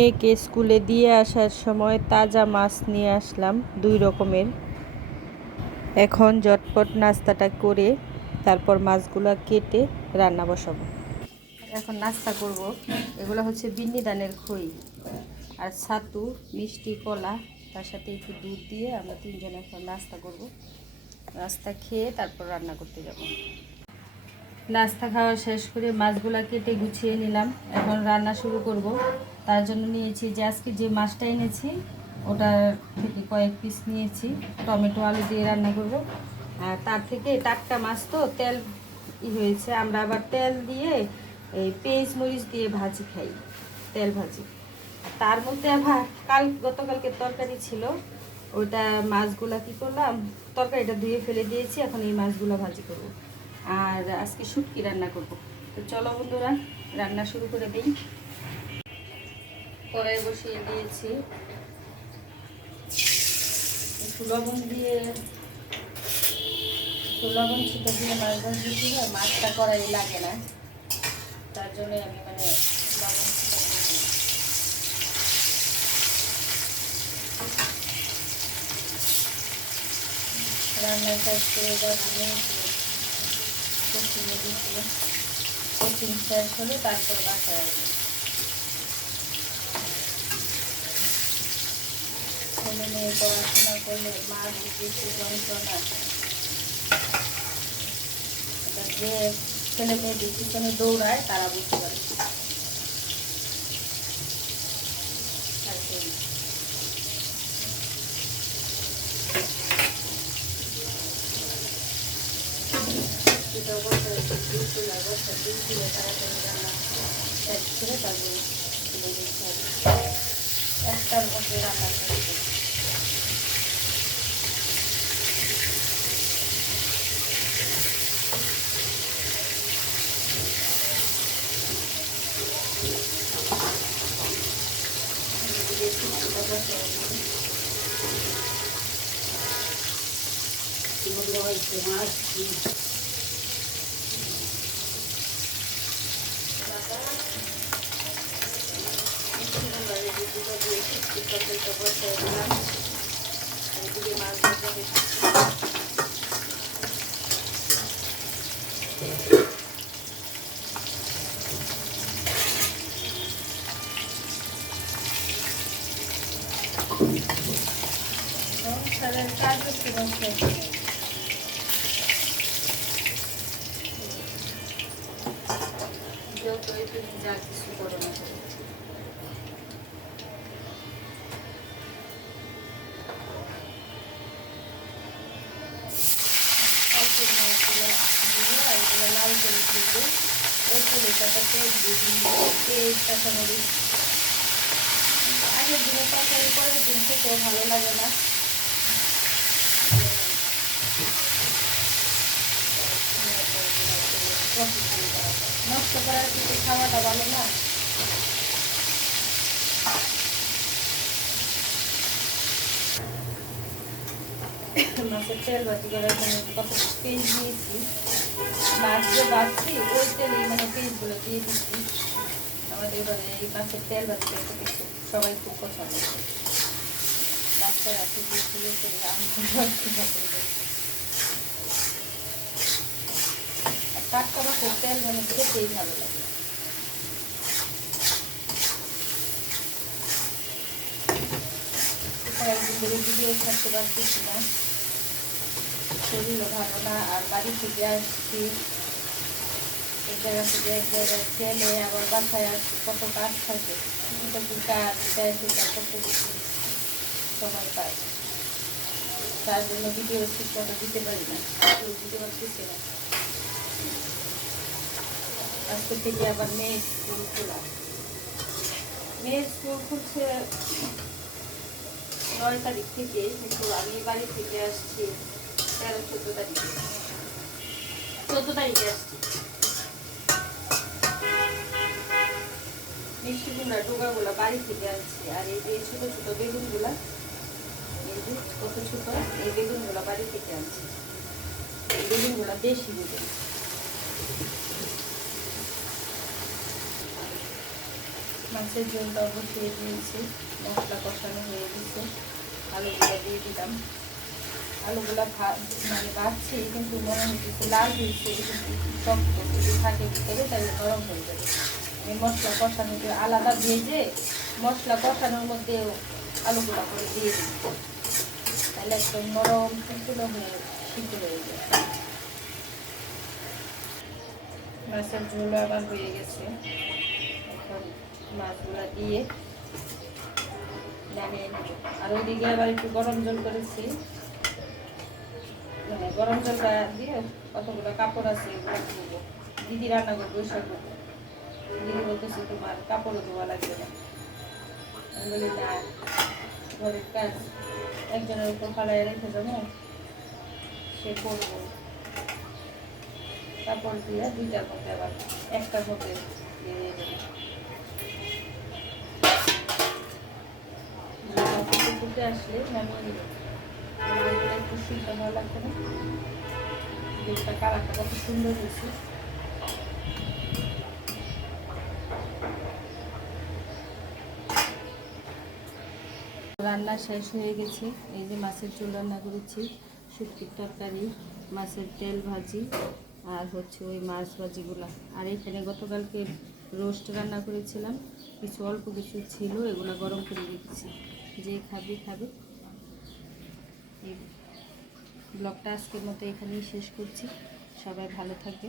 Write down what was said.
মেয়েকে স্কুলে দিয়ে আসার সময় তাজা মাছ নিয়ে আসলাম 2 রকমের। এখন ঝটপট নাস্তাটা করে তারপর মাছগুলো কেটে রান্না বসাবো। এখন নাস্তা করব। এগুলো হচ্ছে বিন্নি ধানের খই আর ছাতু, মিষ্টি, কলা, তার সাথে একটু দুধ দিয়ে আমরা 3 জন এখন নাস্তা করব। নাস্তা খেয়ে তারপর রান্না করতে যাব। নাস্তা খাওয়া শেষ করে মাছগুলো কেটে গুছিয়ে নিলাম। এখন রান্না শুরু করব। তার জন্য নিয়েছি যে আজকে যে মাছটা এনেছি ওটার থেকে কয়েক পিস নিয়েছি, টমেটো আলু দিয়ে রান্না করব। আর তার থেকে টাটকা মাছ তো তেল হয়েছে, আমরা আবার তেল দিয়ে এই পেঁয়াজ মরিচ দিয়ে ভাজি খাই, তেল ভাজি। তার মধ্যে আবার গতকালকে তরকারি ছিল, ওইটা মাছগুলা কি করলাম, তরকারিটা ধুয়ে ফেলে দিয়েছি, এখন এই মাছগুলো ভাজি করব। আর আজকে শুটকি রান্না করব। তো চলো বন্ধুরা রান্না শুরু করে দিই। কড়াই বসিয়ে দিয়েছি, একটু লবণ ছিটা দিয়ে মাছ ভাজি হয়, মাছটা কড়াই লাগে না, তার জন্য আমি লবণ ছিটা দিয়ে রান্নার কাজ করে কোচিং শেষ হলে তারপর বাসায় আসবো। ছেলে মেয়ে পড়াশোনা করলে মা বেশি যন্ত্রণা, যে ছেলে মেয়েদের পিছনে দৌড়ায় তারা বুঝতে পারে। একটার মধ্যে রান্না করতে মাছ কাজ করতে যতই তুমি যা কিছু করো না, লাল করে দিতে ওই চুলিটাতে পেঁয়াজ দিয়ে পেঁয়াজ কাঁচামরিচ। আগের দিনে তরকারি পরের দিন খেতেও ভালো লাগে না, নষ্ট করার কিছু খাওয়াটা ভালো না। মাছের তেল বাতি করার জন্য কত পেঁয়াজ দিয়েছি, মাছ যে বাড়ছি ওই তেলেই পেঁয়াজগুলো দিয়ে দিচ্ছি। আমাদের এবারে এই মাছের তেল বাতি করতে কিন্তু সবাই খুব পছন্দ করে, বাচ্চারা খুব টাটকা মাছের তেল খেতেই ভালো লাগে। ভিডিও থাকতে পারতেছি না, শরীরও ভালো না, আর বাড়ি থেকে আসছি, এক জায়গা থেকে এক জায়গায় গেলে আবার বাসায় আসছি, কত কাজ থাকে, কাজ সেটা কত বেশি সময় পাই, তার জন্য ভিডিও ঠিক মতো দিতে পারি না, দিতে পারতেছি না। আজকে থেকে আবার মেয়ের স্কুল খোলা, মেয়ের স্কুল খুলছে 9 তারিখ থেকে, কিন্তু আমি বাড়ি থেকে আসছি 13-14 তারিখে, 14 তারিখে আসছি। মিষ্টি কুমড়া ডোগাগুলো বাড়ি থেকে আনছি, আর এই যে ছোট ছোট বেগুনগুলা, এই যে কত ছোট, এই বেগুনগুলো বাড়ি থেকে আনছি। এই বেগুনগুলা দেশি বেগুন, মাছের ঝোলটা বসিয়ে দিয়েছি, মশলা কষানো হয়ে গেছে, আলুগুলো দিয়ে দিলাম। আলুগুলো মানে ভাজছি কিন্তু মনে হচ্ছে লাল হয়েছে, শক্ত যদি থাকে ভিতরে তাহলে নরম হয়ে যাবে। আমি মশলা কষানোকে আলাদা ভেজে মশলা কষানোর মধ্যেও আলুগুলো করে দিয়ে দিই, তাহলে একদম নরম তুলতুলো হয়ে সিদ্ধ হয়ে যায়। মাছের ঝোল আবার হয়ে গেছে, এখন মাছগুলো দিয়ে নামিয়ে নেব। আর ওইদিকে আবার একটু গরম জল করেছি, মানে গরম জলটা দিয়ে কতগুলো কাপড় আছে এগুলো ধুবো। দিদি রান্না করবো, ওই সব করবো। দিদি বলতেছে তোমার কাপড়ও ধোয়া লাগবে না। আমি বলি না, ঘরের কাজ একজনের উপর ফালাই রেখে যাবো, সে করবো। কাপড় দিয়ে দুইটার মধ্যে আবার একটার মধ্যে দিয়ে দিয়ে দেবো। ফুটে আসলে নামিয়ে নেব। একটু সিদ্ধ ভালো লাগবে না, দুধটা কালারটা কত সুন্দর হয়েছে। রান্না শেষ হয়ে গেছে। এই যে মাছের ঝোল রান্না করেছি, শুটকির তরকারি, মাছের তেল ভাজি, আর হচ্ছে ওই মাছ ভাজিগুলা। আর এখানে গতকালকে রোস্ট রান্না করেছিলাম, কিছু অল্প কিছু ছিল, এগুলো গরম করে রেখেছি, যে খাবে খাবে। এই ব্লগটা আজকের মতো এখানেই শেষ করছি। সবাই ভালো থাকবে।